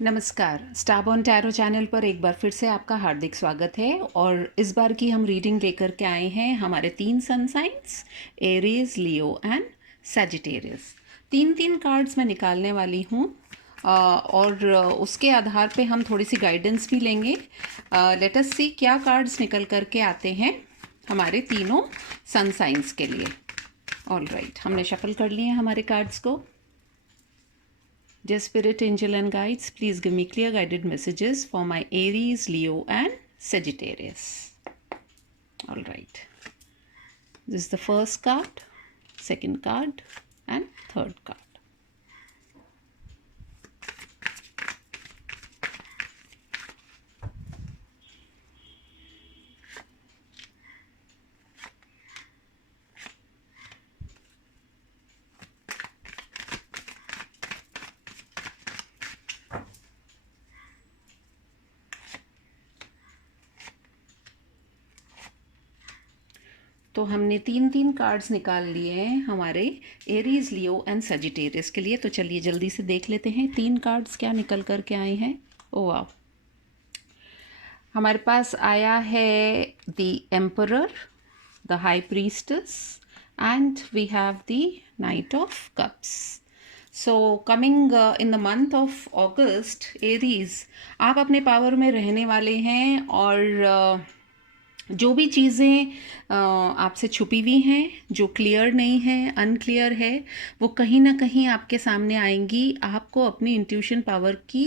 नमस्कार। स्टारबॉर्न tarot channel पर एक बार फिर से आपका हार्दिक स्वागत है और इस बार की हम रीडिंग लेकर के आए हैं हमारे 3 sun signs Aries, Leo and Sagittarius. 3 cards मैं निकालने वाली हूँ और उसके आधार पे हम थोड़ी सी गाइडेंस भी लेंगे। लेट अस सी क्या कार्ड्स निकल कर के आते हैं हमारे तीनों सन साइंस के लिए। ऑल राइट, हमने शफल कर लिए हमारे कार्ड्स को। Dear Spirit, Angel and Guides, please give me clear guided messages for my Aries, Leo and Sagittarius. All right. This is the first card, second card and third card. तो हमने 3 cards निकाल लिए हैं हमारे Aries, Leo and Sagittarius के लिए। तो चलिए जल्दी से देख लेते हैं 3 कार्ड्स क्या निकल कर के आए हैं। ओ वाह, हमारे पास आया है the emperor, the high priestess and we have the knight of cups. So coming in the month of August, Aries, आप अपने पावर में रहने वाले हैं और जो भी चीज़ें आपसे छुपी हुई हैं, जो क्लियर नहीं है, अनक्लियर है, वो कहीं ना कहीं आपके सामने आएंगी। आपको अपनी इंट्यूशन पावर की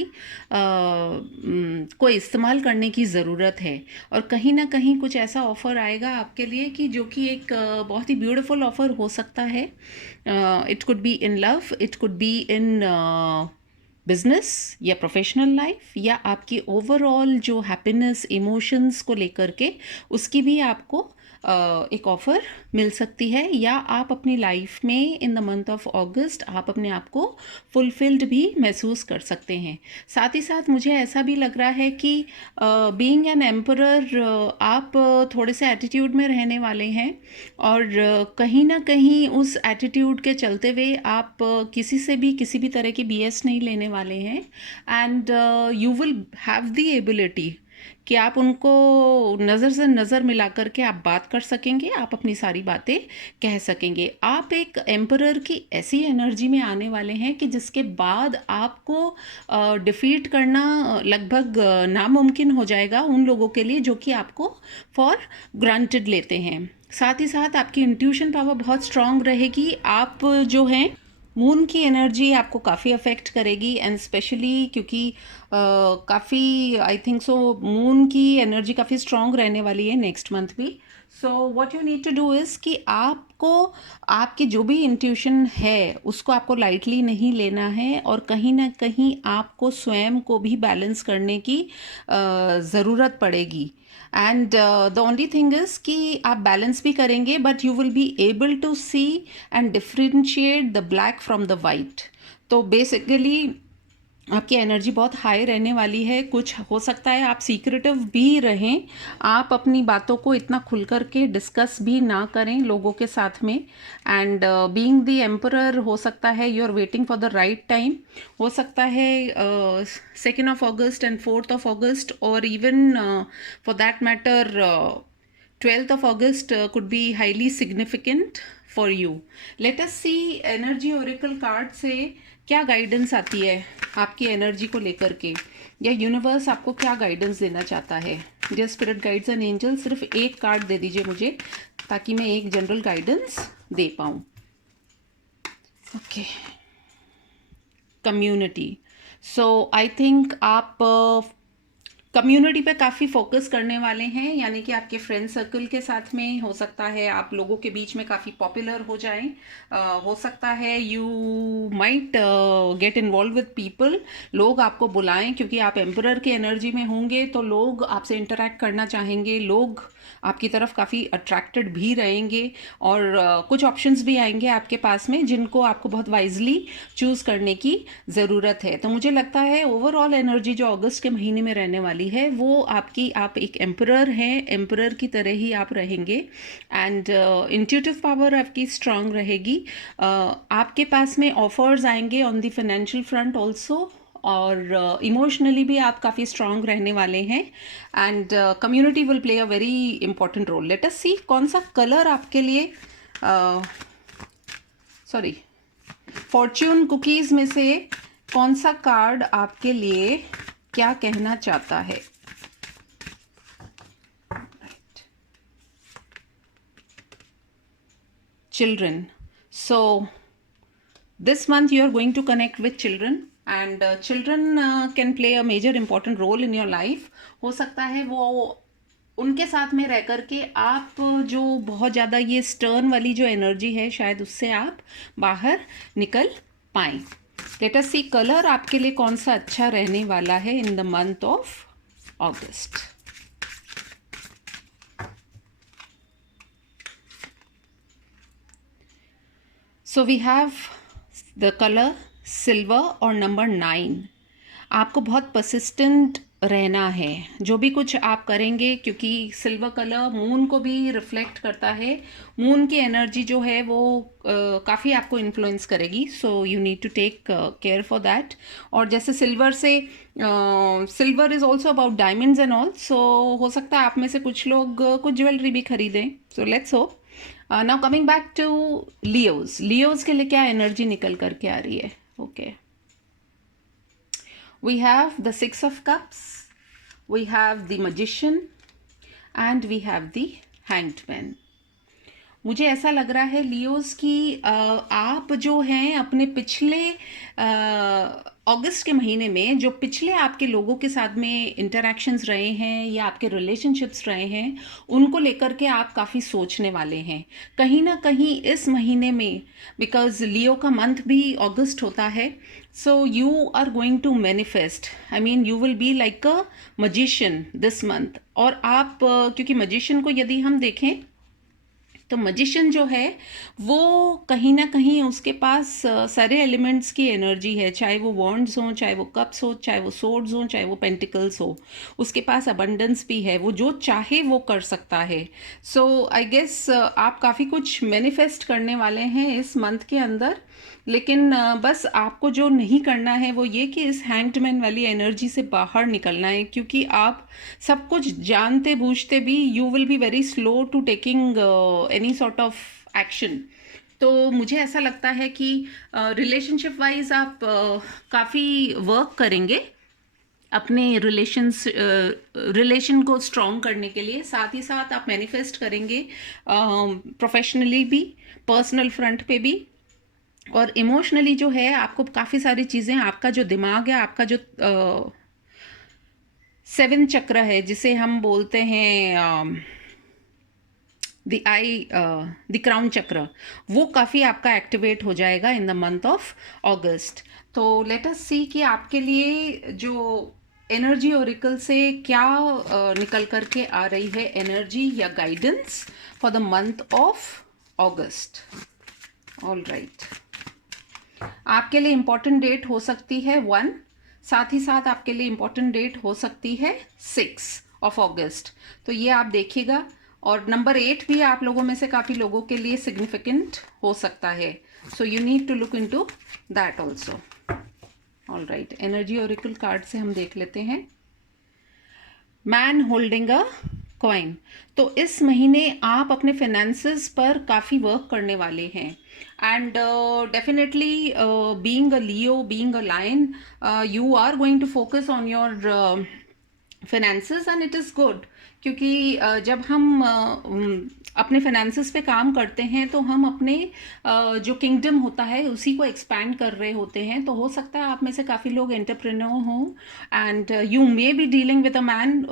को इस्तेमाल करने की ज़रूरत है और कहीं ना कहीं कुछ ऐसा ऑफ़र आएगा आपके लिए कि जो कि एक बहुत ही ब्यूटीफुल ऑफ़र हो सकता है। It could be in love, it could be in business या प्रोफेशनल लाइफ, या आपकी ओवरऑल जो हैप्पीनेस, इमोशंस को लेकर के उसकी भी आपको एक ऑफ़र मिल सकती है। या आप अपनी लाइफ में इन द मंथ ऑफ अगस्त आप अपने आप को फुलफिल्ड भी महसूस कर सकते हैं। साथ ही साथ मुझे ऐसा भी लग रहा है कि बीइंग एन एम्परर आप थोड़े से एटीट्यूड में रहने वाले हैं और कहीं ना कहीं उस एटीट्यूड के चलते हुए आप किसी से भी किसी भी तरह की बीएस नहीं लेने वाले हैं and you will have the ability कि आप उनको नज़र से नज़र मिला कर के आप बात कर सकेंगे, आप अपनी सारी बातें कह सकेंगे। आप एक एम्परर की ऐसी एनर्जी में आने वाले हैं कि जिसके बाद आपको डिफीट करना लगभग नामुमकिन हो जाएगा उन लोगों के लिए जो कि आपको फॉर ग्रांटेड लेते हैं। साथ ही साथ आपकी इंट्यूशन पावर बहुत स्ट्रांग रहेगी। आप जो हैं, मून की एनर्जी आपको काफ़ी अफेक्ट करेगी एंड स्पेशली क्योंकि काफ़ी आई थिंक सो मून की एनर्जी काफ़ी स्ट्रांग रहने वाली है नेक्स्ट मंथ भी। So what you need to do is कि आपको आपकी जो भी इंट्यूशन है उसको आपको लाइटली नहीं लेना है और कहीं ना कहीं आपको स्वयं को भी बैलेंस करने की ज़रूरत पड़ेगी। And the only thing is कि आप बैलेंस भी करेंगे but you will be able to see and differentiate the black from the white. तो बेसिकली आपकी एनर्जी बहुत हाई रहने वाली है। कुछ हो सकता है आप सीक्रेटिव भी रहें, आप अपनी बातों को इतना खुल कर के डिस्कस भी ना करें लोगों के साथ में। एंड बीइंग द एम्परर हो सकता है you are waiting for the right time. हो सकता है 2 of August and 4th of August और even for that matter 12th of August could be highly significant for you. Let us see energy oracle card से क्या guidance आती है आपकी energy को लेकर के, या यूनिवर्स आपको क्या गाइडेंस देना चाहता है। Dear spirit guides and angel, सिर्फ एक कार्ड दे दीजिए मुझे ताकि मैं एक जनरल गाइडेंस दे पाऊँ। Okay, community. So I think आप कम्युनिटी पे काफ़ी फोकस करने वाले हैं, यानी कि आपके फ्रेंड सर्कल के साथ में हो सकता है आप लोगों के बीच में काफ़ी पॉपुलर हो जाएं। हो सकता है you might get involve with people, लोग आपको बुलाएं क्योंकि आप एम्परर की एनर्जी में होंगे तो लोग आपसे इंटरेक्ट करना चाहेंगे, लोग आपकी तरफ काफ़ी अट्रैक्टेड भी रहेंगे और कुछ ऑप्शंस भी आएंगे आपके पास में जिनको आपको बहुत वाइजली चूज़ करने की ज़रूरत है। तो मुझे लगता है ओवरऑल एनर्जी जो अगस्त के महीने में रहने वाली है वो आपकी, आप एक एम्परर हैं, एम्परर की तरह ही आप रहेंगे एंड इंट्यूटिव पावर आपकी स्ट्रांग रहेगी। आपके पास में ऑफर्स आएंगे on the financial front also और इमोशनली भी आप काफ़ी स्ट्रांग रहने वाले हैं and community will play a very important role. Let us see कौन सा कलर आपके लिए फॉर्च्यून कुकीज़ में से कौन सा कार्ड आपके लिए क्या कहना चाहता है. Children. So this month you are going to connect with children and children can play a major important role in your life. हो सकता है वो उनके साथ में रह कर के आप जो बहुत ज़्यादा ये स्टर्न वाली जो एनर्जी है शायद उससे आप बाहर निकल पाएँ. लेट अस सी कलर आपके लिए कौन सा अच्छा रहने वाला है in the month of August. So we have the colour silver और नंबर 9. आपको बहुत परसिस्टेंट रहना है जो भी कुछ आप करेंगे, क्योंकि सिल्वर कलर मून को भी रिफ्लेक्ट करता है. मून की एनर्जी जो है वो काफ़ी आपको इन्फ्लुएंस करेगी. So you need to take care for that. और जैसे सिल्वर से silver is also about diamonds and all. So हो सकता है आप में से कुछ लोग कुछ ज्वेलरी भी खरीदें. So let's hope. Now coming back to Leos. Leos के लिए क्या एनर्जी निकल करके आ रही है. Okay, we have the 6 of cups, we have the magician and we have the hanged man. मुझे ऐसा लग रहा है लियोज की आप जो हैं अपने पिछले अगस्त के महीने में जो पिछले आपके लोगों के साथ में इंटरैक्शंस रहे हैं या आपके रिलेशनशिप्स रहे हैं उनको लेकर के आप काफ़ी सोचने वाले हैं कहीं ना कहीं इस महीने में. बिकॉज लियो का मंथ भी अगस्त होता है. So you are going to manifest. I mean you will be like a magician this month. और आप क्योंकि मजिशियन को यदि हम देखें तो मजिशियन जो है वो कहीं ना कहीं उसके पास सारे एलिमेंट्स की एनर्जी है. चाहे वो वॉन्ड्स हो, चाहे वो कप्स हो, चाहे वो सोर्ड्स हो, चाहे वो पेंटिकल्स हो. उसके पास अबंडेंस भी है. वो जो चाहे वो कर सकता है. सो आई गेस आप काफ़ी कुछ मैनिफेस्ट करने वाले हैं इस मंथ के अंदर. लेकिन बस आपको जो नहीं करना है वो ये कि इस हैंग्ड वाली एनर्जी से बाहर निकलना है. क्योंकि आप सब कुछ जानते बूझते भी you will be very slow to taking any sort of action. तो मुझे ऐसा लगता है कि रिलेशनशिप वाइज आप काफ़ी वर्क करेंगे अपने रिलेशन को स्ट्रॉन्ग करने के लिए. साथ ही साथ आप मैनिफेस्ट करेंगे प्रोफेशनली भी, पर्सनल फ्रंट पे भी. और इमोशनली जो है आपको काफ़ी सारी चीज़ें, आपका जो दिमाग है, आपका जो 7 चक्र है जिसे हम बोलते हैं द क्राउन चक्र, वो काफ़ी आपका एक्टिवेट हो जाएगा इन द मंथ ऑफ अगस्त. तो लेट अस सी कि आपके लिए जो एनर्जी ओरेकल से क्या निकल करके आ रही है एनर्जी या guidance for the month of August. All right. आपके लिए इम्पॉर्टेंट डेट हो सकती है 1. साथ ही साथ आपके लिए इम्पॉर्टेंट डेट हो सकती है 6 ऑफ अगस्त. तो ये आप देखिएगा. और नंबर 8 भी आप लोगों में से काफ़ी लोगों के लिए सिग्निफिकेंट हो सकता है. So you need to look into that also. All right. Energy oracle card से हम देख लेते हैं मैन होल्डिंग अ कॉइन. तो इस महीने आप अपने फाइनेंसेस पर काफ़ी वर्क करने वाले हैं. And definitely being a Leo, being a lion, you are going to focus on your finances and it is good. क्योंकि जब हम अपने फाइनेंसेस पे काम करते हैं तो हम अपने जो किंगडम होता है उसी को एक्सपैंड कर रहे होते हैं. तो हो सकता है आप में से काफ़ी लोग एंटरप्रेन्योर हों and you may be dealing with a man.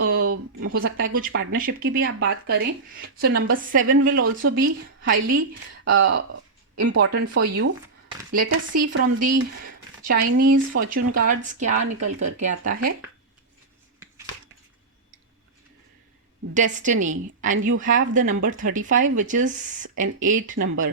हो सकता है कुछ पार्टनरशिप की भी आप बात करें. So number 7 will also be highly important for you. Let us see from the Chinese fortune cards क्या निकल करके आता है. Destiny, and you have the number 35 which is an 8 number.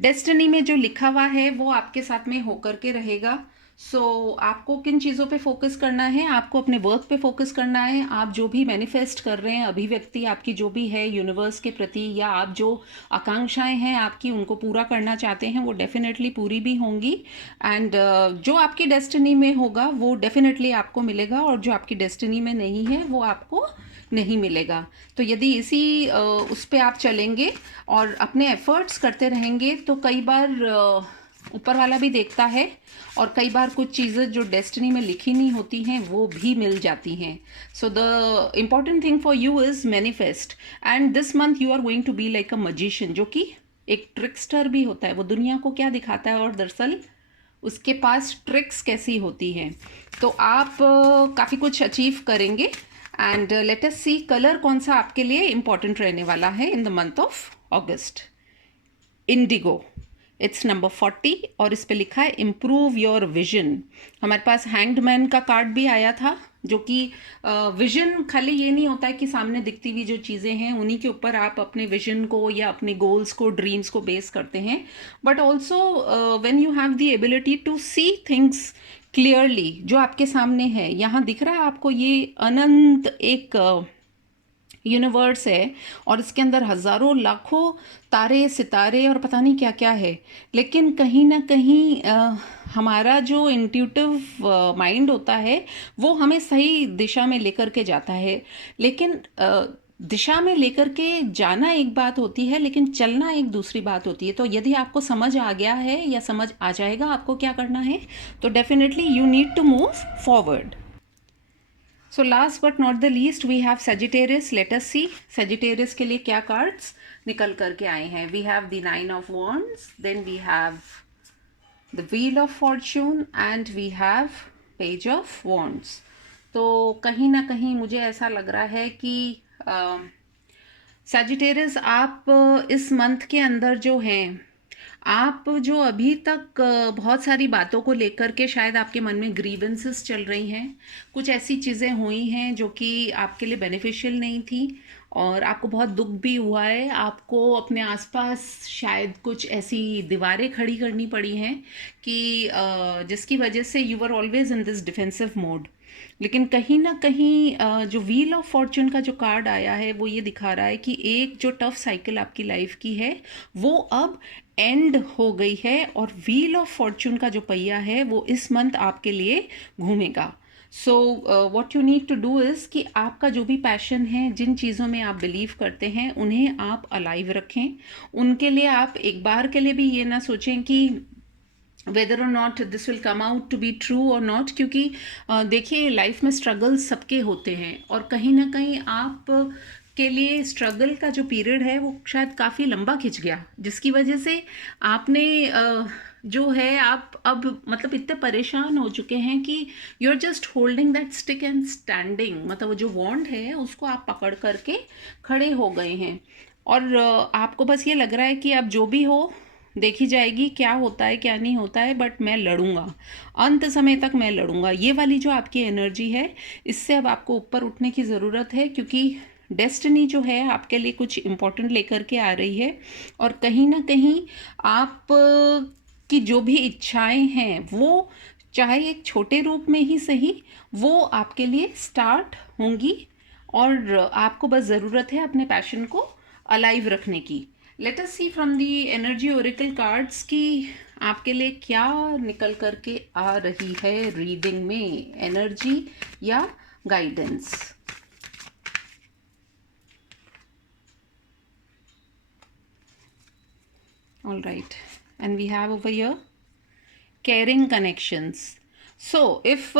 Destiny में जो लिखा हुआ है वो आपके साथ में होकर के रहेगा. सो आपको किन चीज़ों पे फोकस करना है? आपको अपने वर्क पे फोकस करना है। आप जो भी मैनिफेस्ट कर रहे हैं, अभिव्यक्ति आपकी जो भी है यूनिवर्स के प्रति, या आप जो आकांक्षाएं हैं आपकी उनको पूरा करना चाहते हैं, वो डेफिनेटली पूरी भी होंगी। एंड जो आपकी डेस्टिनी में होगा वो डेफिनेटली आपको मिलेगा, और जो आपकी डेस्टिनी में नहीं है वो आपको नहीं मिलेगा। तो यदि इसी उस पे आप चलेंगे और अपने एफर्ट्स करते रहेंगे, तो कई बार ऊपर वाला भी देखता है, और कई बार कुछ चीज़ें जो डेस्टिनी में लिखी नहीं होती हैं वो भी मिल जाती हैं। So the important thing for you is manifest, and this month you are going to be like a magician, जो कि एक ट्रिक्स्टर भी होता है। वो दुनिया को क्या दिखाता है और दरअसल उसके पास ट्रिक्स कैसी होती हैं। तो आप काफ़ी कुछ अचीव करेंगे। And let us see colour कौन सा आपके लिए इम्पॉर्टेंट रहने वाला है in the month of August. Indigo, it's number 40, और इस पे लिखा है इम्प्रूव योर विजन। हमारे पास हैंग्ड मैन का कार्ड भी आया था, जो कि विजन खाली ये नहीं होता है कि सामने दिखती हुई जो चीज़ें हैं उन्हीं के ऊपर आप अपने विजन को या अपने गोल्स को, ड्रीम्स को बेस करते हैं, but also when you have the ability to see things clearly, जो आपके सामने है। यहाँ दिख रहा है आपको ये अनंत एक यूनिवर्स है, और इसके अंदर हज़ारों लाखों तारे सितारे और पता नहीं क्या क्या है, लेकिन कहीं ना कहीं हमारा जो इंट्यूटिव माइंड होता है वो हमें सही दिशा में लेकर के जाता है। लेकिन दिशा में लेकर के जाना एक बात होती है, लेकिन चलना एक दूसरी बात होती है। तो यदि आपको समझ आ गया है या समझ आ जाएगा आपको क्या करना है, तो definitely you need to move forward. So last but not the least we have Sagittarius. Let us see Sagittarius के लिए क्या कार्ड्स निकल करके आए हैं। We have the 9 of wands, then we have the wheel of fortune, and we have page of wands. तो कहीं ना कहीं मुझे ऐसा लग रहा है कि सेजिटेरियस आप इस मंथ के अंदर जो हैं, आप जो अभी तक बहुत सारी बातों को लेकर के शायद आपके मन में ग्रीवेंसेस चल रही हैं, कुछ ऐसी चीज़ें हुई हैं जो कि आपके लिए बेनिफिशियल नहीं थी, और आपको बहुत दुख भी हुआ है। आपको अपने आसपास शायद कुछ ऐसी दीवारें खड़ी करनी पड़ी हैं कि जिसकी वजह से you are always in this defensive mode. लेकिन कहीं ना कहीं जो व्हील ऑफ फॉर्च्यून का जो कार्ड आया है वो ये दिखा रहा है कि एक जो टफ साइकिल आपकी लाइफ की है वो अब एंड हो गई है, और व्हील ऑफ फॉर्च्यून का जो पहिया है वो इस मंथ आपके लिए घूमेगा। So what you need to do is कि आपका जो भी पैशन है, जिन चीज़ों में आप बिलीव करते हैं, उन्हें आप अलाइव रखें। उनके लिए आप एक बार के लिए भी ये ना सोचें कि वेदर और not this will come out to be true और नॉट, क्योंकि देखिए लाइफ में स्ट्रगल्स सबके होते हैं, और कहीं ना कहीं आप के लिए स्ट्रगल का जो पीरियड है वो शायद काफ़ी लंबा खिंच गया, जिसकी वजह से आपने जो है आप अब मतलब इतने परेशान हो चुके हैं कि you are just holding that stick and standing, मतलब वो जो वॉन्ड है उसको आप पकड़ करके खड़े हो गए हैं, और आपको बस ये लग रहा है कि अब जो भी हो देखी जाएगी, क्या होता है क्या नहीं होता है, बट मैं लड़ूंगा, अंत समय तक मैं लड़ूंगा। ये वाली जो आपकी एनर्जी है, इससे अब आपको ऊपर उठने की ज़रूरत है, क्योंकि डेस्टिनी जो है आपके लिए कुछ इम्पोर्टेंट लेकर के आ रही है, और कहीं ना कहीं आप की जो भी इच्छाएं हैं वो चाहे एक छोटे रूप में ही सही, वो आपके लिए स्टार्ट होंगी, और आपको बस ज़रूरत है अपने पैशन को अलाइव रखने की। Let us see from the energy oracle cards की आपके लिए क्या निकल करके आ रही है रीडिंग में, एनर्जी या guidance. All right, and we have over here caring connections. So if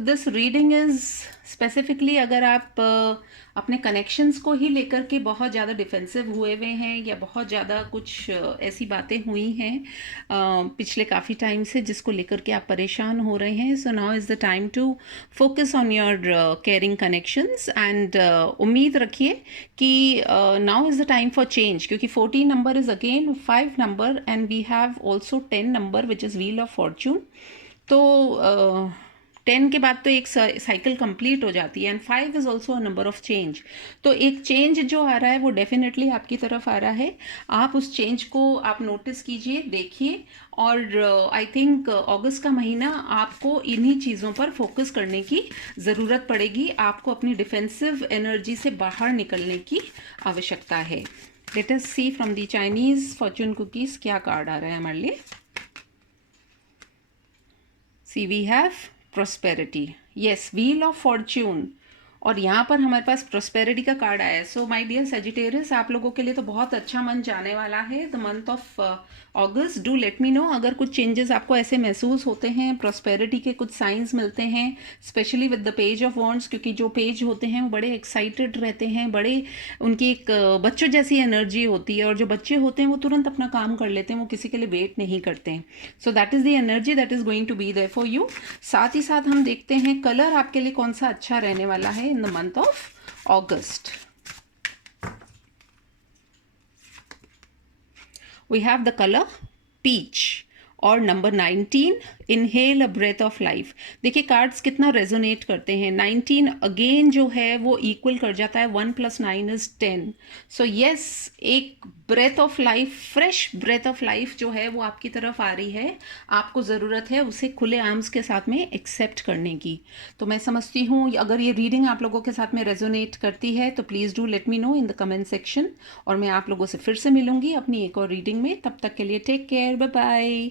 this reading is specifically, अगर आप अपने कनेक्शंस को ही लेकर के बहुत ज़्यादा डिफेंसिव हुए हुए हैं, या बहुत ज़्यादा कुछ ऐसी बातें हुई हैं पिछले काफ़ी टाइम से जिसको लेकर के आप परेशान हो रहे हैं, so now is the time to focus on your caring connections, and उम्मीद रखिए कि now is the time for change, क्योंकि 14 number is again 5 number, and we have also 10 number which is wheel of fortune. तो 10 के बाद तो एक cycle complete हो जाती है, and 5 is also a number of change. तो एक चेंज जो आ रहा है वो डेफिनेटली आपकी तरफ आ रहा है। आप उस चेंज को आप नोटिस कीजिए, देखिए, और आई थिंक अगस्त का महीना आपको इन्हीं चीज़ों पर फोकस करने की ज़रूरत पड़ेगी। आपको अपनी डिफेंसिव एनर्जी से बाहर निकलने की आवश्यकता है। Let us see from the Chinese fortune cookies क्या कार्ड आ रहा है हमारे लिए। See we have prosperity, yes, wheel of fortune, और यहाँ पर हमारे पास प्रॉस्पेरिटी का कार्ड आया है। सो माय डियर सेजिटेरियस, आप लोगों के लिए तो बहुत अच्छा मंथ जाने वाला है, the month of August. Do let me know अगर कुछ चेंजेस आपको ऐसे महसूस होते हैं, प्रॉस्पेरिटी के कुछ साइंस मिलते हैं, specially with the page of wands, क्योंकि जो पेज होते हैं वो बड़े एक्साइटेड रहते हैं, बड़े उनकी एक बच्चों जैसी एनर्जी होती है, और जो बच्चे होते हैं वो तुरंत अपना काम कर लेते हैं, वो किसी के लिए वेट नहीं करते हैं। So that is the energy that is going to be there for you. साथ ही साथ हम देखते हैं कलर आपके लिए कौन सा अच्छा रहने वाला है in the month of August. We have the color peach और number 19, inhale a breath of life. देखिए कार्ड्स कितना रेजोनेट करते हैं। 19 अगेन जो है वो इक्वल कर जाता है 1 + 9 = 10। सो यस, एक breath of life, fresh breath of life जो है वो आपकी तरफ आ रही है। आपको ज़रूरत है उसे खुले आर्म्स के साथ में एक्सेप्ट करने की। तो मैं समझती हूँ अगर ये रीडिंग आप लोगों के साथ में रेजोनेट करती है तो please do let me know in the comment section, और मैं आप लोगों से फिर से मिलूंगी अपनी एक और रीडिंग में। तब तक के लिए टेक केयर, बाय बाय।